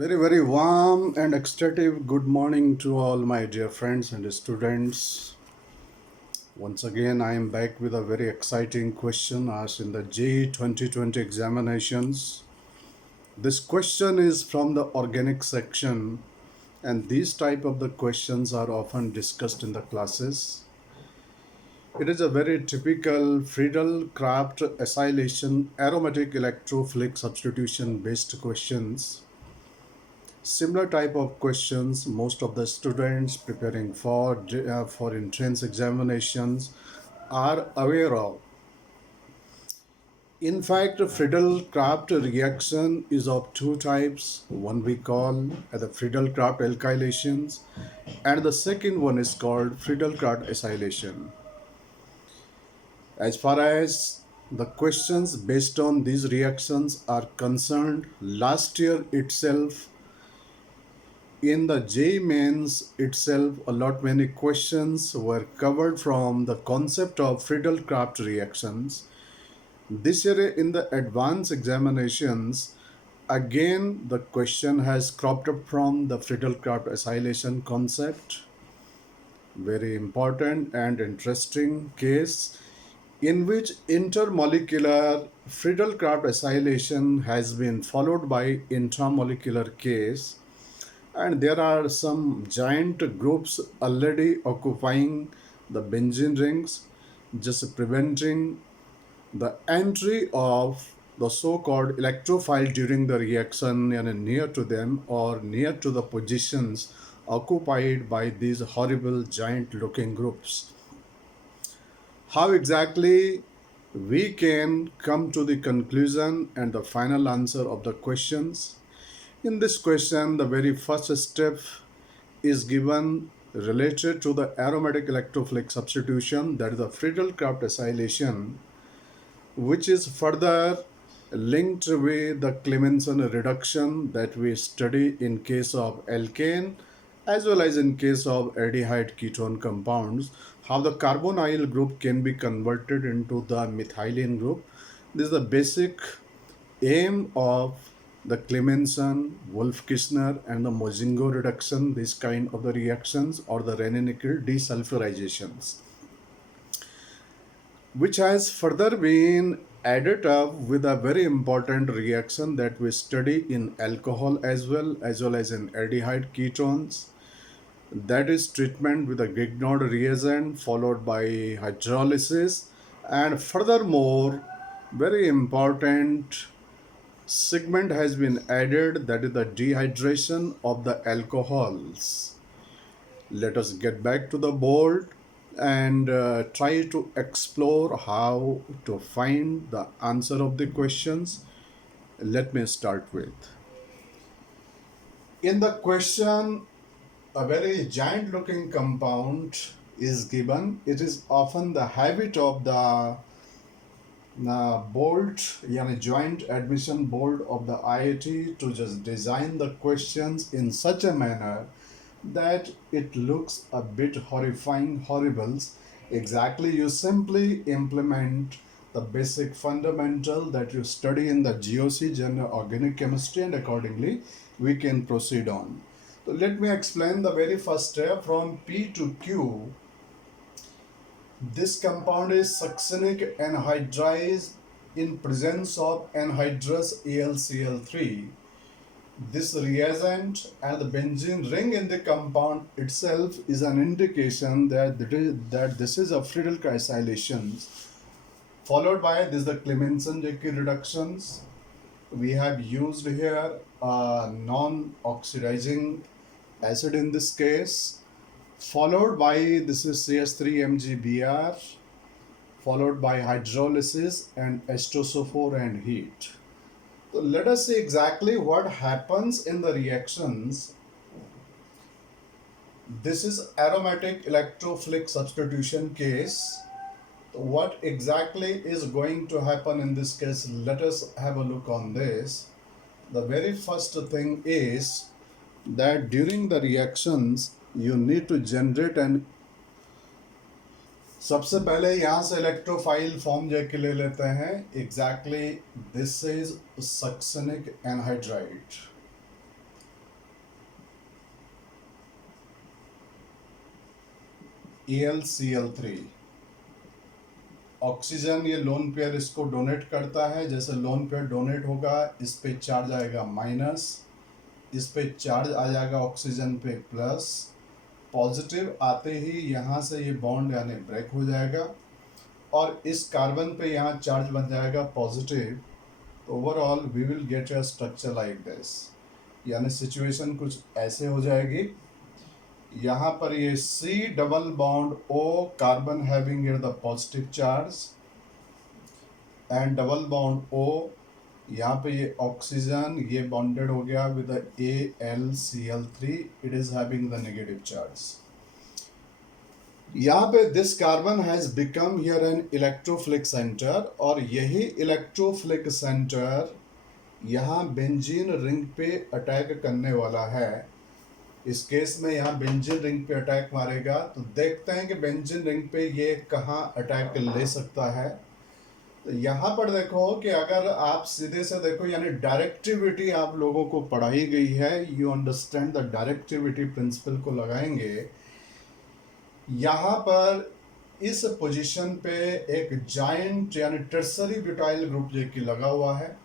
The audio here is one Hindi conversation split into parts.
Very warm and ecstatic good morning to all my dear friends and students. Once again, I am back with a very exciting question asked in the JEE 2020 examinations. This question is from the organic section, and these type of the questions are often discussed in the classes. It is a very typical Friedel-Crafts acylation aromatic electrophilic substitution based questions. Similar type of questions most of the students preparing for entrance examinations are aware of. In fact, Friedel-Crafts reaction is of two types. One we call the Friedel-Crafts alkylations, and the second one is called Friedel-Crafts acylation. As far as the questions based on these reactions are concerned, last year itself in the J mains itself, a lot many questions were covered from the concept of Friedel-Crafts reactions. This year in the advanced examinations, again the question has cropped up from the Friedel-Crafts acylation concept. Very important and interesting case in which intermolecular Friedel-Crafts acylation has been followed by intramolecular case, and there are some giant groups already occupying the benzene rings, just preventing the entry of the so-called electrophile during the reaction and near to them or near to the positions occupied by these horrible giant looking groups. How exactly we can come to the conclusion and the final answer of the questions? In this question, the very first step is given related to the aromatic electrophilic substitution, that is the Friedel-Crafts acylation, which is further linked with the Clemmensen reduction that we study in case of alkane as well as in case of aldehyde ketone compounds, how the carbonyl group can be converted into the methylene group. This is the basic aim of the Clemmensen, Wolff-Kishner, and the Mozingo reduction, this kind of the reactions, or the Raney-Nichols desulfurizations, which has further been added up with a very important reaction that we study in alcohol as well as in aldehyde ketones. That is treatment with a Grignard reagent followed by hydrolysis, and furthermore, very important segment has been added, that is the dehydration of the alcohols. Let us get back to the board and try to explore how to find the answer of the questions. Let me start with. In the question, a very giant looking compound is given. It is often the habit of the board, yani joint admission board of the IIT to just design the questions in such a manner that it looks a bit horrifying, horribles. Exactly, you simply implement the basic fundamental that you study in the GOC, General Organic Chemistry, and accordingly we can proceed on. So let me explain the very first step from P to Q. This compound is succinic anhydride in presence of anhydrous AlCl3. This reagent and the benzene ring in the compound itself is an indication that this is a Friedel-Crafts acylation. Followed by this the Clemmensen-Jaeger reductions. We have used here a non-oxidizing acid in this case. Followed by this is CS3MgBr, followed by hydrolysis and H2SO4 and heat. So let us see exactly what happens in the reactions. This is aromatic electrophilic substitution case. What exactly is going to happen in this case? Let us have a look on this. The very first thing is that during the reactions you need to generate an, सबसे पहले यहाँ से इलेक्ट्रोफाइल फॉर्म जाके ले लेते हैं. Exactly this is succinic anhydride. AlCl3। Oxygen ये लोन पेयर इसको डोनेट करता है, जैसे लोन पेयर डोनेट होगा इस पे चार्ज आएगा माइनस, इस पे चार्ज आ जाएगा ऑक्सीजन पे प्लस, पॉजिटिव आते ही यहाँ से ये बॉन्ड यानी ब्रेक हो जाएगा और इस कार्बन पे यहाँ चार्ज बन जाएगा पॉजिटिव। तो overall we will get a structure like this, यानी सिचुएशन कुछ ऐसे हो जाएगी। यहाँ पर ये C double bond O carbon having the positive charge and double bond O, यहाँ पे ये ऑक्सीजन ये बॉन्डेड हो गया with AlCl3, it is having the negative charge. यहाँ पे this carbon has become here an electrophilic centre, और यही इलेक्ट्रोफिलिक सेंटर यहाँ बेंजीन रिंग पे अटैक करने वाला है। इस केस में यहाँ बेंजीन रिंग पे अटैक मारेगा, तो देखते हैं कि बेंजीन रिंग पे ये कहाँ अटैक ले सकता है। तो यहाँ पर देखो कि अगर आप सीधे से देखो, यानी डायरेक्टिविटी आप लोगों को पढ़ाई गई है, you understand the directivity principle को लगाएंगे। यहाँ पर इस पोजीशन पे एक जाइंट यानी टर्सरी ब्यूटाइल ग्रुप जो कि लगा हुआ है।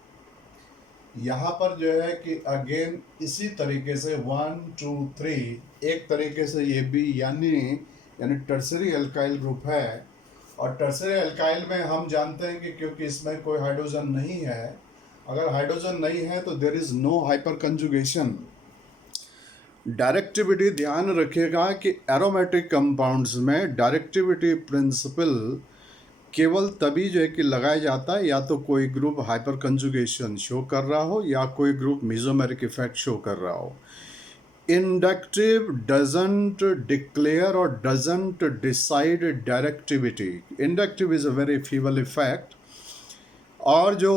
यहाँ पर जो है कि अगेन इसी तरीके से 1 2 3 एक तरीके से ये भी यानी टर्सरी एल्काइल ग्रुप है। और टर्सरी एल्काइल में हम जानते हैं कि क्योंकि इसमें कोई हाइड्रोजन नहीं है, अगर हाइड्रोजन नहीं है तो there is no hyperconjugation. Directivity ध्यान रखिएगा कि एरोमेटिक कंपाउंड्स में डायरेक्टिविटी प्रिंसिपल केवल तभी जो है कि लगाया जाता है या तो कोई ग्रुप हाइपर कंजुगेशन शो कर रहा हो या कोई ग्रुप मेसोमेरिक इफेक्ट शो कर रहा हो। इंडक्टिव डजंट डिक्लेयर और doesn't decide directivity. Inductive is a very feeble effect, और जो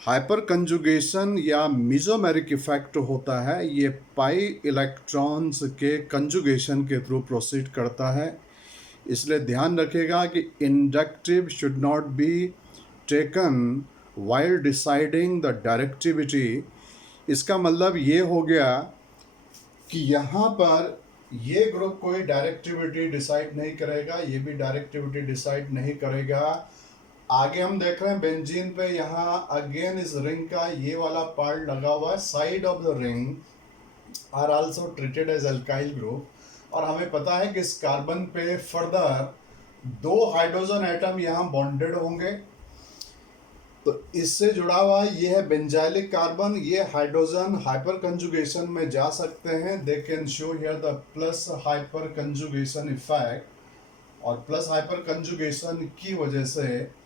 हाइपर कंजुगेशन या मेसोमेरिक इफेक्ट होता है ये पाई इलेक्ट्रॉन्स के कंजुगेशन के थ्रू प्रोसीड करता है। इसलिए ध्यान रखिएगा कि inductive should not be taken while deciding the directivity. इसका मतलब ये हो गया कि यहाँ पर ये ग्रुप कोई डायरेक्टिविटी डिसाइड नहीं करेगा, ये भी डायरेक्टिविटी डिसाइड नहीं करेगा। आगे हम देख रहे हैं बेंजीन पे यहाँ अगेन इस रिंग का ये वाला पार्ट लगा हुआ है, side of the ring are also treated as alkyl group. और हमें पता है कि इस कार्बन पे फर्दर 2 हाइड्रोजन एटम यहाँ बॉन्डेड होंगे, तो इससे जुड़ा हुआ ये है बेंजाइलिक कार्बन। ये हाइड्रोजन हाइपर कंजुगेशन में जा सकते हैं, they can show here the plus hyperconjugation effect, और प्लस हाइपर कंजुगेशन की वजह से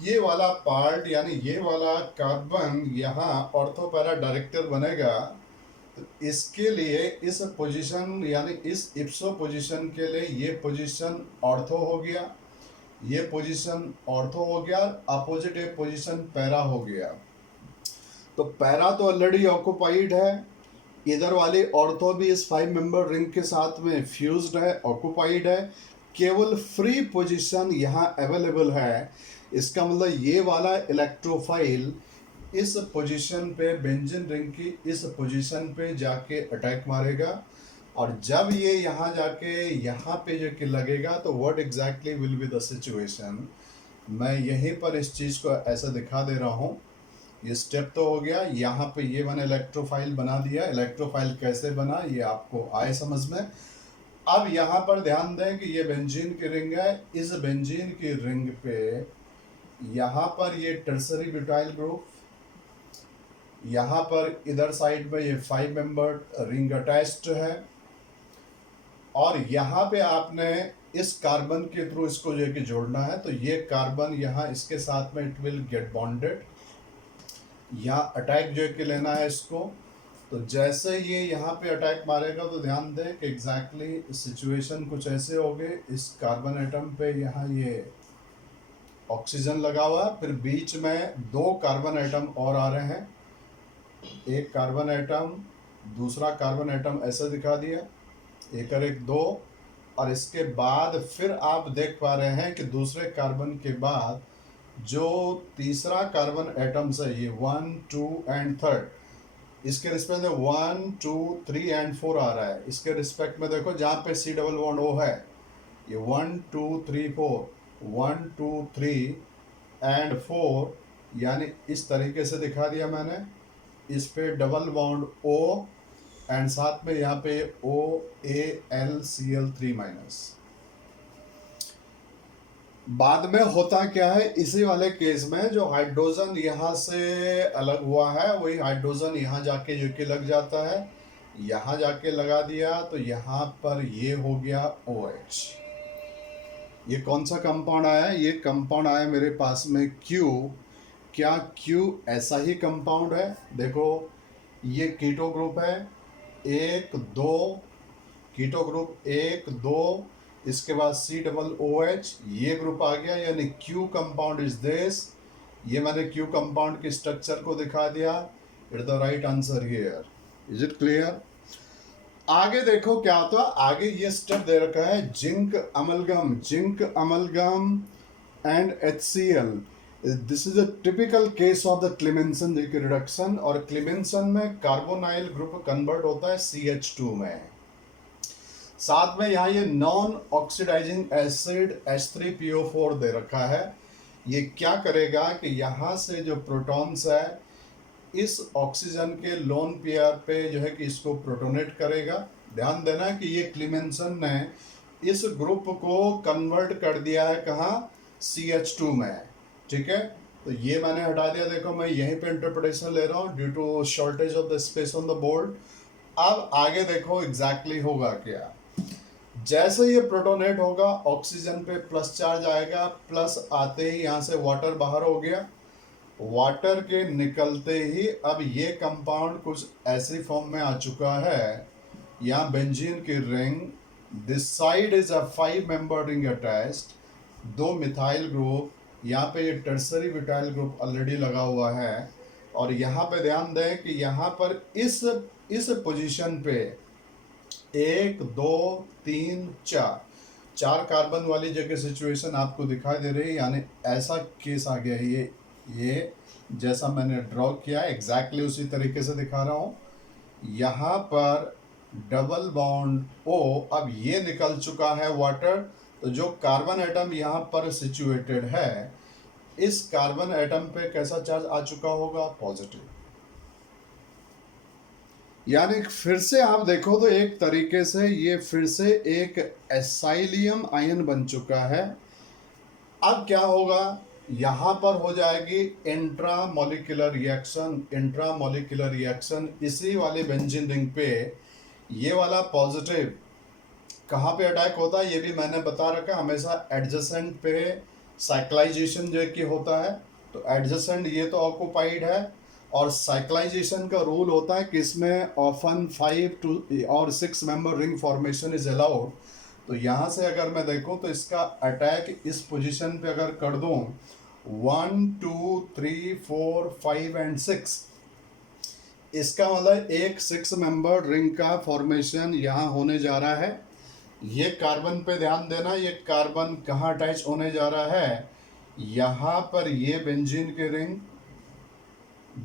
ये वाला पार्ट यानी ये वाला कार्बन यहाँ ऑर्थो पैरा डायरेक्टर बनेगा। तो इसके लिए इस पोजीशन यानी इस इप्सो पोजीशन के लिए ये पोजीशन ऑर्थो हो गया, ये पोजीशन ऑर्थो हो गया, अपोजिट ए पोजीशन पैरा हो गया। तो पैरा तो ऑलरेडी ऑक्युपाइड है, इधर वाली ऑर्थो भी इस 5 मेंबर रिंग के साथ में फ्यूज्ड है, ऑक्युपाइड है, केवल फ्री पोजीशन यहाँ अवेलेबल है। इसका मतलब ये वाला इलेक्ट्रोफाइल इस पोजीशन पे बेंजीन रिंग की इस पोजीशन पे जाके अटैक मारेगा, और जब ये यहाँ जाके यहाँ पे जो कि लगेगा तो what exactly will be the situation. मैं यहीं पर इस चीज़ को ऐसा दिखा दे रहा हूँ। ये स्टेप तो हो गया, यहाँ पे ये मैंने इलेक्ट्रोफाइल बना दिया। इलेक्ट्रोफाइल कैसे बना ये आपको आए समझ में। अब यहाँ पर ध्यान दें कि ये बेंजीन की रिंग है, इस बेंजीन की रिंग पे यहाँ पर ये टर्सरी ब्यूटाइल ग्रुप, यहाँ पर इधर साइड में ये 5 मेंबर रिंग अटैच्ड है, और यहाँ पे आपने इस कार्बन के थ्रू इसको जो है कि जोड़ना है। तो ये कार्बन यहाँ इसके साथ में इट विल गेट बॉन्डेड, यहाँ अटैक जो है कि लेना है इसको। तो जैसे ये यहाँ पे अटैक मारेगा तो ध्यान दें कि एग्जैक्टली सिचुएशन कुछ ऐसे हो गए। इस कार्बन एटम पे यहाँ ये ऑक्सीजन लगा हुआ है, फिर बीच में 2 कार्बन एटम और आ रहे हैं, एक कार्बन एटम दूसरा कार्बन एटम ऐसा दिखा दिया, एक और एक 2, और इसके बाद फिर आप देख पा रहे हैं कि दूसरे कार्बन के बाद जो तीसरा कार्बन एटम है ये 1 2 एंड 3, इसके रिस्पेक्ट में 1 2 3 एंड 4 आ रहा है। इसके रिस्पेक्ट में देखो जहाँ पे C डबल बॉन्ड O है ये 1 2 3 4, 1 2 3 एंड 4, यानी इस तरीके से दिखा दिया मैंने। इस पे डबल बॉन्ड O एंड साथ में यहाँ पे OAlCl3-। बाद में होता क्या है, इसी वाले केस में जो हाइड्रोजन यहाँ से अलग हुआ है वही हाइड्रोजन यहाँ जाके यूके लग जाता है। यहाँ जाके लगा दिया तो यहाँ पर ये हो गया OH। ये कौन सा कंपाउंड आया? ये कंपाउंड आया मेरे पास में Q। क्या Q ऐसा ही कंपाउंड है? देखो ये कीटो ग्रुप है, 1 2, कीटो ग्रुप 1 2, इसके बाद COOH, ये ग्रुप आ गया, यानी Q कंपाउंड इज दिस। ये मैंने Q कंपाउंड के स्ट्रक्चर को दिखा दिया। It the right answer here. Is it clear? आगे देखो क्या होता है, आगे ये स्टेप दे रखा है zinc amalgam, zinc amalgam and HCl। This is a typical case of the Clemmensen reduction, और क्लेमेंसन में कार्बोनाइल ग्रुप कन्वर्ट होता है CH2 में। साथ में यहाँ ये नॉन ऑक्सीडाइजिंग एसिड H3PO4 दे रखा है। ये क्या करेगा कि यहाँ से जो प्रोटॉन्स है इस ऑक्सीजन के लोन पेयर पे जो है कि इसको प्रोटोनेट करेगा। ध्यान देना कि ये क्लेमेंसन ने इस ग्रुप को कन्वर्ट कर दिया है कहाँ? CH2 में। ठीक है, तो ये मैंने हटा दिया। देखो मैं यहीं पे इंटरप्रिटेशन ले रहा हूँ due to shortage of the space on the board. अब आगे देखो एग्जैक्टली होगा क्या। जैसे ये प्रोटोनेट होगा ऑक्सीजन पे प्लस चार्ज आएगा, प्लस आते ही यहाँ से वाटर बाहर हो गया। वाटर के निकलते ही अब ये कंपाउंड कुछ ऐसी फॉर्म में आ चुका है, यहाँ बेंजीन की ring, this side is a 5 member ring attached, 2 methyl group, यहाँ पे ये टर्सरी ब्यूटाइल ग्रुप ऑलरेडी लगा हुआ है। और यहाँ पे ध्यान दें कि यहाँ पर इस पोजीशन पे 1 2 3 4 4 कार्बन वाली जगह सिचुएशन आपको दिखाई दे रही है, यानी ऐसा केस आ गया है। ये जैसा मैंने ड्रॉ किया एग्जैक्टली उसी तरीके से दिखा रहा हूँ। यहाँ पर डबल बॉन्ड O, अब ये निकल चुका है वाटर, तो जो कार्बन एटम यहाँ पर सिचुएटेड है इस कार्बन एटम पे कैसा चार्ज आ चुका होगा? पॉजिटिव। यानी फिर से आप देखो तो एक तरीके से ये फिर से एक एसाइलियम आयन बन चुका है। अब क्या होगा, यहाँ पर हो जाएगी इंट्रामोलिकुलर रिएक्शन। इंट्रामोलिकुलर रिएक्शन इसी वाले बेंजीन रिंग पे ये वाला पॉजिटिव कहाँ पे अटैक होता है ये भी मैंने बता रखा। हमेशा एडजेसेंट पे साइक्लाइजेशन जो कि होता है, तो एडजेसेंट ये तो ऑक्युपाइड है, और साइक्लाइजेशन का रूल होता है कि इसमें ऑफन 5 और 6 member ring formation is allowed. तो यहाँ से अगर मैं देखूँ तो इसका अटैक इस पोजीशन पे अगर कर दूँ 1 2 3 4 5 एंड 6, इसका मतलब एक 6 मेंबर रिंग का फॉर्मेशन यहाँ होने जा रहा है। ये कार्बन पे ध्यान देना, ये कार्बन कहाँ अटैच होने जा रहा है? यहाँ पर ये बेंजीन की ring,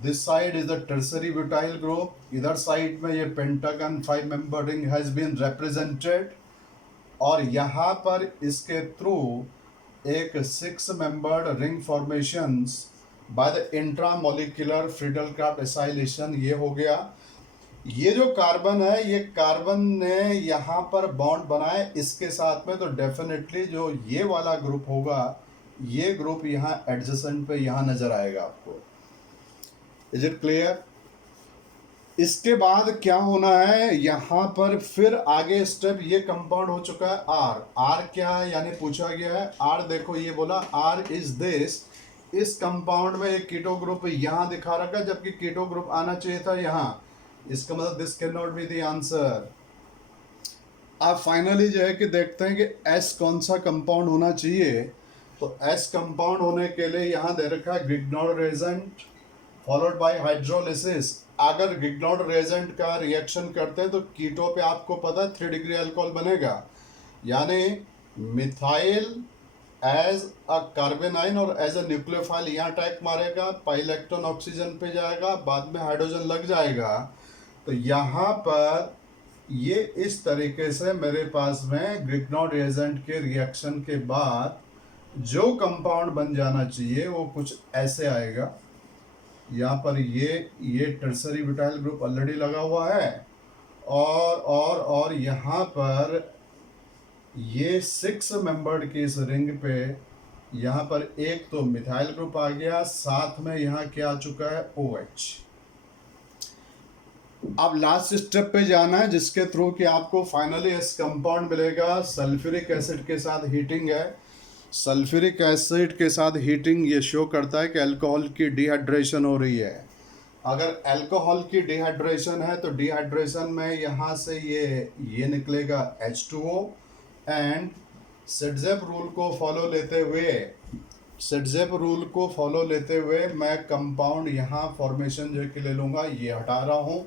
this side is the tertiary butyl group, इधर साइड में ये pentagon 5 member ring has been represented, और यहाँ पर इसके थ्रू एक 6 membered ring formations by the intramolecular Friedel Crafts acylation ये हो गया। ये जो कार्बन है ये कार्बन ने यहाँ पर बॉन्ड बनाए इसके साथ में, तो डेफिनेटली जो ये वाला ग्रुप होगा ये ग्रुप यहाँ एडजेसेंट पे यहाँ नजर आएगा आपको। Is it clear? इसके बाद क्या होना है, यहाँ पर फिर आगे स्टेप, ये कंपाउंड हो चुका है आर। आर क्या है यानी पूछा गया है आर, देखो ये बोला आर इज दिस। इस कंपाउंड में एक कीटो ग्रुप यहाँ दिखा रखा जबकि कीटो ग्रुप आना चाहिए था यहाँ, इसका मतलब this can not be the answer. अब फाइनली जो है कि देखते हैं कि एस कौन सा कंपाउंड होना चाहिए। तो एस कंपाउंड होने के लिए यहाँ दे रखा है ग्रिग्नॉर्ड रेजेंट फॉलोड बाय हाइड्रोलिसिस। अगर ग्रिग्नॉर्ड रेजेंट का रिएक्शन करते हैं तो कीटो पे आपको पता है 3 डिग्री अल्कोहल बनेगा, यानी मिथाइल एज अ कार्बेनाइन और एज अ न्यूक्लियोफाइल यहाँ अटैक मारेगा, पाई इलेक्ट्रॉन ऑक्सीजन पे जाएगा, बाद में हाइड्रोजन लग जाएगा। तो यहाँ पर ये इस तरीके से मेरे पास में ग्रिग्नॉड रिएजेंट के रिएक्शन के बाद जो कंपाउंड बन जाना चाहिए वो कुछ ऐसे आएगा। यहाँ पर ये टर्सरी ब्यूटाइल ग्रुप ऑलरेडी लगा हुआ है, और यहाँ पर ये 6 मेंबर्ड की इस रिंग पे यहाँ पर एक तो मिथाइल ग्रुप आ गया, साथ में यहाँ क्या आ चुका है, OH। अब लास्ट स्टेप पे जाना है जिसके थ्रू कि आपको फाइनली इस कंपाउंड मिलेगा। सल्फ्यूरिक एसिड के साथ हीटिंग है। सल्फ्यूरिक एसिड के साथ हीटिंग ये शो करता है कि अल्कोहल की डिहाइड्रेशन हो रही है। अगर अल्कोहल की डिहाइड्रेशन है तो डिहाइड्रेशन में यहाँ से ये निकलेगा H2O। एंड सिडजेप रूल को फॉलो लेते हुए मैं कंपाउंड यहाँ फॉर्मेशन जो कि ले लूँगा, ये हटा रहा हूँ।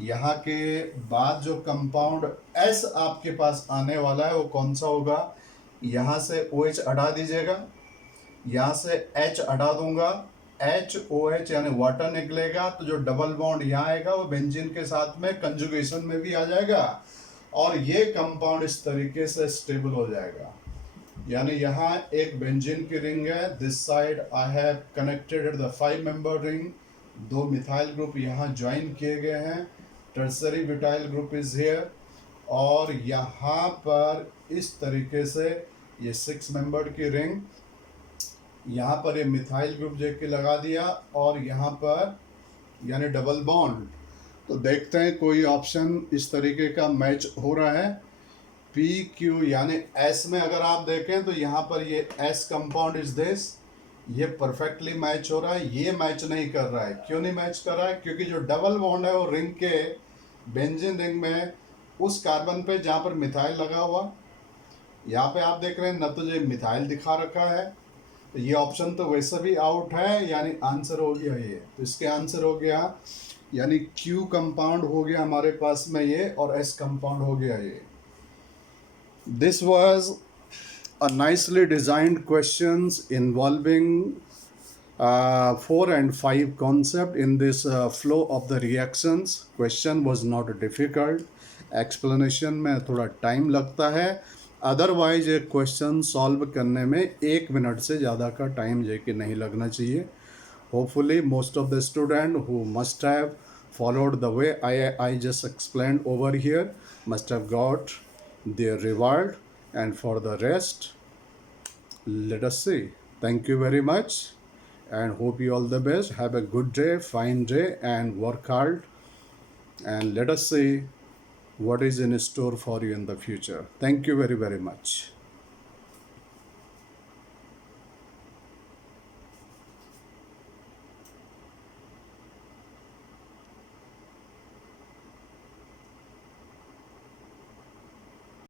यहाँ के बाद जो कंपाउंड S आपके पास आने वाला है वो कौन सा होगा, यहाँ से OH हटा दीजिएगा, यहाँ से H हटा दूंगा, HOH यानी वाटर निकलेगा, तो जो डबल बॉन्ड यहाँ आएगा वो बेंजीन के साथ में कंजुगेशन में भी आ जाएगा और ये कंपाउंड इस तरीके से स्टेबल हो जाएगा। यानी यहाँ एक बेंजीन की रिंग है, this side I have connected at the 5 member ring, 2 methyl group यहाँ ज्वाइन किए गए हैं, tertiary butyl group is here, और यहाँ पर इस तरीके से ये 6 मेंबर की रिंग, यहाँ पर ये मिथाइल ग्रुप जो कि लगा दिया और यहाँ पर यानी डबल बॉन्ड। तो देखते हैं कोई ऑप्शन इस तरीके का मैच हो रहा है। PQ यानी S में अगर आप देखें तो यहाँ पर ये S कंपाउंड इज दिस, ये परफेक्टली मैच हो रहा है। ये मैच नहीं कर रहा है, क्यों नहीं मैच कर रहा है, क्योंकि जो डबल बॉन्ड है वो रिंग के बेंजीन रिंग में उस कार्बन पे जहाँ पर मिथाइल लगा हुआ, यहाँ पे आप देख रहे हैं न तो ये मिथाइल दिखा रखा है, तो ये ऑप्शन तो वैसे भी आउट है, यानी आंसर हो गया ये। तो इसके आंसर हो गया यानी Q कंपाउंड हो गया हमारे पास में ये, और S कंपाउंड हो गया ये। This was a nicely designed questions involving 4 and 5 concept in this flow of the reactions. Question was not difficult. Explanation में थोड़ा टाइम लगता है, अदरवाइज एक क्वेश्चन सॉल्व करने में 1 मिनट से ज़्यादा का टाइम जो कि नहीं लगना चाहिए। Hopefully most of the student who must have followed the way I just explained over here must have got their reward, and for the rest let us see. Thank you very much and hope you all the best. Have a good day, fine day, and work hard, and let us see what is in store for you in the future. Thank you very much.